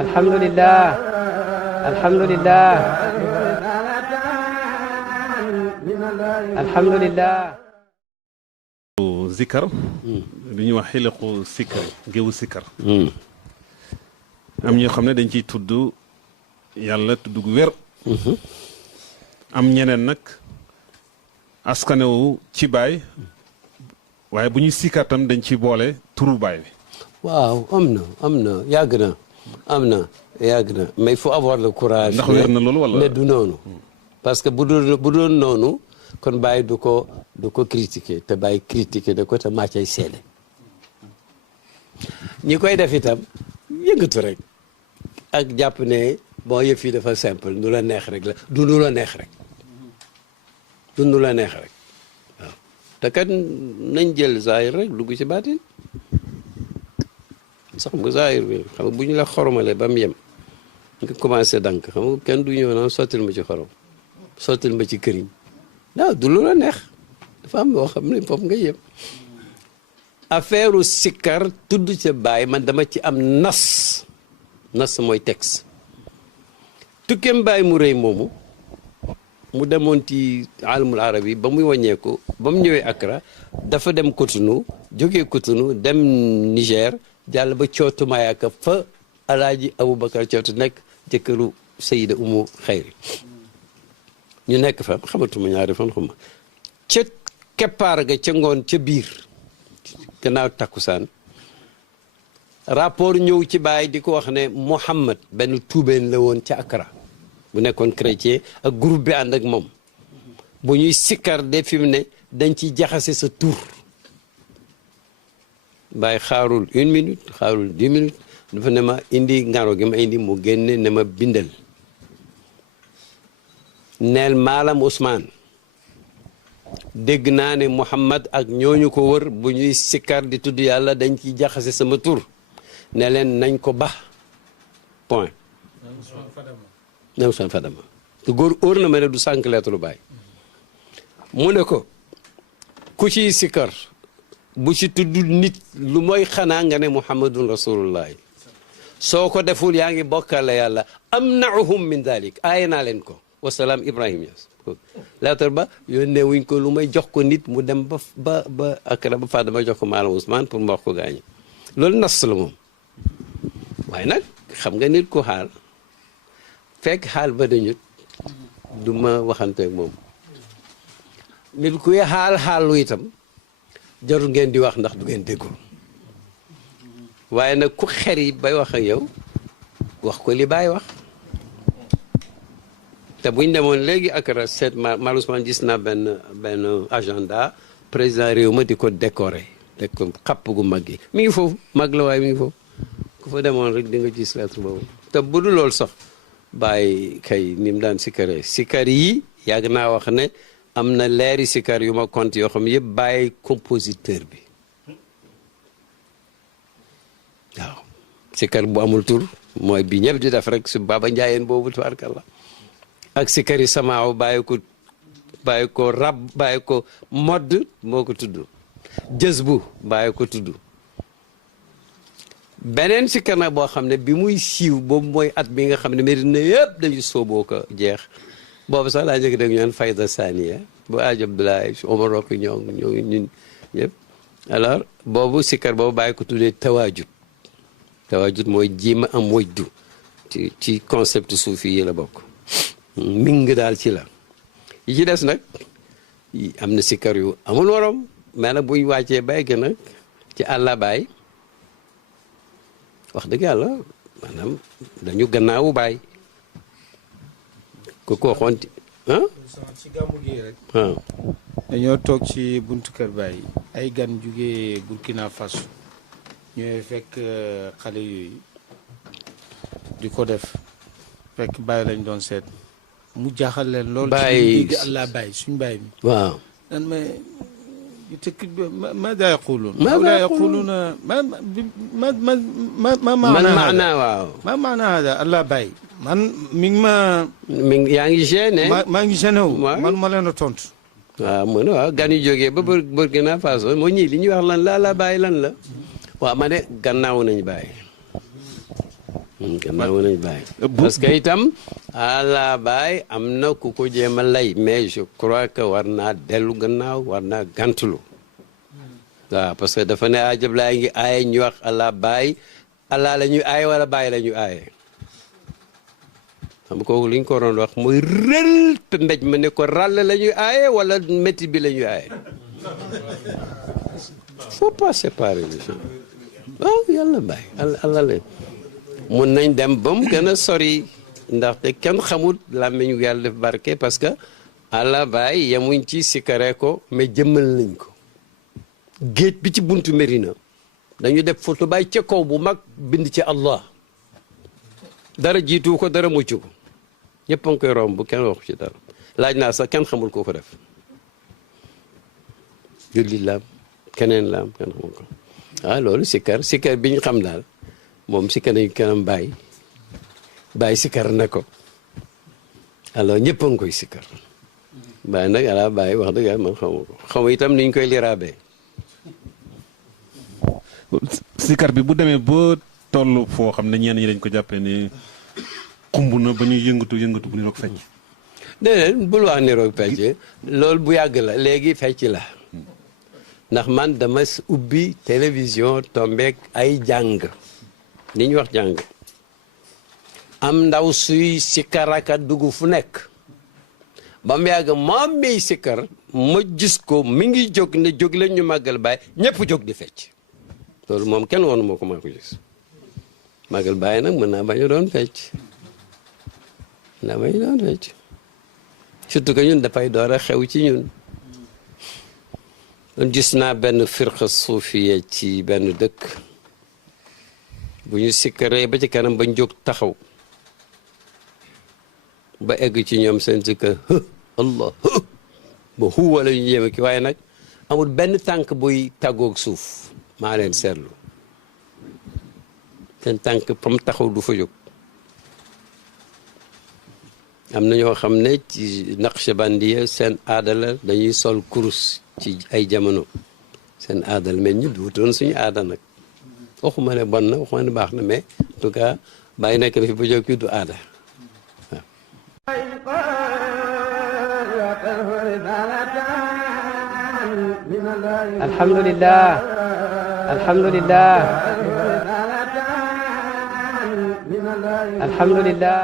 alhamdulillah alhamdulillah alhamdulillah zikar li ñuy wax xiliqu sikkar géewu sikkar am ñoo xam ne dañ ciy tudd yàlla tudd gu wér am ñeneen nag askanewu ci baay waaye bu ñuy sikkar tam dañ ci boole turu baay bi waaw am na yàgg na mais il faut avoir le courage. ndax wér na loolu wala ne du noonu. parce que bu doon noonu kon Baye du ko critiquer te Baye critiquer da ko te maa cay seede ñi koy def itam yëngatu rek ak jàpp ne bon yëf yi dafa simple nu la neex rek la du nu la neex rek waaw te kat nañ jël zahir rek dugg ci baatin sax nga zahir bi xam nga bu ñu la xoromalee ba mu yem nga commencé dank xam nga kenn du ñëw naan sottil ma ci xorom sottil ma ci këriñ waaw du lu la neex dafa am yoo xam ne foofu nga yem affaire u sikkar tudd ca Baay man dama ci am nas mooy texte tukkeem Baay mu rëy moomu mu demoon ci alamul arabi ba muy wàññeeku ba mu ñëwee Accra dafa dem Cotonou jógee Cotonou dem Niger jàll ba cootu Mayaka fa alaaji Aboubacar cootu nekk jëkkëru Sayida Umu Xayri ñu nekk fa xamatuma ñaari fan xuma ca keppaar ga ca ngoon ca biir gannaaw takkusaan rapport ñëw ci Baay di ko wax ne Mouhamad benn tuubeen la woon ca Accra bu nekkoon chrétien ak groupe bi ànd ak moom bu ñuy sikkar de fi mu ne dañ ciy jaxase sa tur Baay xaarul 1 minute xaarul 10 minutes dafa ne ma indi ngaro gi ma indi mu génne ne ma bindal neel maalam Ousmane dégg naa ne Mouhamad ak ñooñu ko wër bu ñuy sikkar di tudd yàlla dañ ciy jaxase sama tur ne leen nañ ko ba point ne Ousmane Fadama te góor óor na ma ne du 5 lettres Baay mu ne ko ku ciy sikkar bu ci tudd nit lu mooy xanaa nga ne Muhammadun rasulullahi soo ko deful yaa ngi bokkale yàlla amnauhum min dalik aaye naa leen ko wasalaam Ibrahima Niass lettre ba yónnee wuñ ko lu may jox ko nit mu dem ba Accra ba fa dama jox ko maalam Ousmane pour mu wax ko gaañi loolu nas la moom waaye nag xam nga nit ku xaal fekk xaal ba dañut du ma waxanteeg moom nit kuy xaalu itam jarul ngeen di wax ndax du ngeen déggoo waaye nag ku xer yi bay wax ak yow wax ko li Baay wax te buñ demoon léegi Accra seet malheureusement gis naa benn agenda président réew ma di ko décorer te ko xapp gu mag gi mi ngi foofu mag la waaye mi ngi foofu ku fa demoon rek di nga gis lettre boobu te bu du loolu sax Baay kay ni mu daan sikkaree sikkar yi yàgg naa wax ne am na leeri sikkar yu ma compte yoo xam yëpp Baay compositeur bi waaw sikkar bu amul tur mooy bi ñëpp di def rek su Baba Njaayeen boobu tubaarkalla ak sikkar yi samaaw bàyyi ko rab bàyyi ko modd moo ko tudd jës bu bàyyi ko tudd beneen sikkar nag boo xam ne bi muy siiw boobu mooy at bi nga xam ne Medina yëpp dañu sooboo ko jeex boobu sax laa njëkk dégg ñu naan Fayda Saniya bu Aji Abdoulaye Omar Rock ñun ñëpp alors boobu sikkar boobu bàyyi ko tuddee tawaajut mooy jiima am wajdu ci concept suufi yi la bokk ming daal ci la yi ci des nag am na sikkar yu amul warom mais nag buñ wàccee bay gi nag ci àlla baay wax dëgg yàlla maanaam dañu gannaawu Baay ku ko waxoon ci gàmmu gi rek waaw dañoo toog ci buntu kër Baay ay gan jugee Burkina Faso ñooy fekk xale yooyu di ko def fekk Baay lañ doon seet mu jaaxal leen loolu Baay dégg Allah Baay suñ Baay mi waaw nan ma ماذا يقولون؟ ماذا يقولون ما معنى waaw ما معنى هذا الله باي man mi ngi ma yaa ngi gêné maa ngi gêné wu man ma leen a tontu waaw mu ne waaw gan yu jógee ba Burkina Faso moo ñii li ñuy wax lan la bàyyi lan la waaw ma ne gannaaw nañ bàyyi gannaaw nañ bàyyi parce que itam ala bàyyi am na ku ko jéem a lay mais je crois que war naa dellu gannaaw war naa gàntulu waaw parce que dafa ne ajab laa ngi aaye ñu wax ala bàyyi ala la ñuy aaye wala bàyyi la ñuy aaye xam kooku li ñu ko waroon wax mooy rël te mbéj ma ne ko ràll la ñuy aaye wala métti bi la ñuy aaye faut pas séparer les choses waaw yàlla bàyyi allah la mun nañ dem ba mu gën a sori ndaxte kenn xamul làmmiñu yàlla def barke parce que allah bàyyi yemuñ ci sikare ko mais jëmmal nañ ko géej bi ci buntu Médina dañu def photo bàyyi ca kaw bu mag bind ci allah dara jiitu ko dara mucc ko ñëpp a ngi koy romb kenn waxu ci dara laaj naa sax kenn xamul koo ko def julli laam keneen laam kenn xamul ko loolu sikkar bi ñu xam daal moom sikkar nañu kanam bàyyi sikkar na ko alors ñëpp a ngi koy sikkar bàyyi nag ala bàyyi wax dëgg man xamu ko xamu itam ni ñu koy liraabee sikkar bi bu demee ba toll foo xam ne ñenn ñi dañ ko jàppee ne xumb na ba ñuy yëngatu bu niroog fecc déedéet bul wax niroog fecc loolu bu yàgg la léegi fecc la ndax man dama ubbi télévision tombeek ay jàng ni ñu wax jàng am ndaw suy sikkaraka dugg fu nekk ba mu yàgg moom miy sikkar ma gis ko mi ngi jóg ne jóg leen ñu màggal Baay ñëpp jóg di fecc loolu moom kenn woonu moo ko maa ko gis màggal Baay nag mën naa bañ a doon fecc surtout que ñun dafay door a xew ci ñun gis naa benn firqa suufiya ci benn dëkk bu ñu sikkaree ba ci kanam bañ jóg taxaw ba egg ci ñoom seen sikkar allah ba huwa la ñu yéeme ki waaye nag amul benn tànk buy tàggoog suuf maa leen seetlu seen tànk fam taxaw du fa jóg am na ñoo xam ne ci Naqshbandiya seen aada la dañuy sol kurus ci ay jamono seen aada la mais ñu duutoon suñu aada nag waxuma ne bon na waxuma ne baax na mais en tout cas bàyyi nekk na fi ba jóg du aada alhamdulillah alhamdulillah alhamdulillah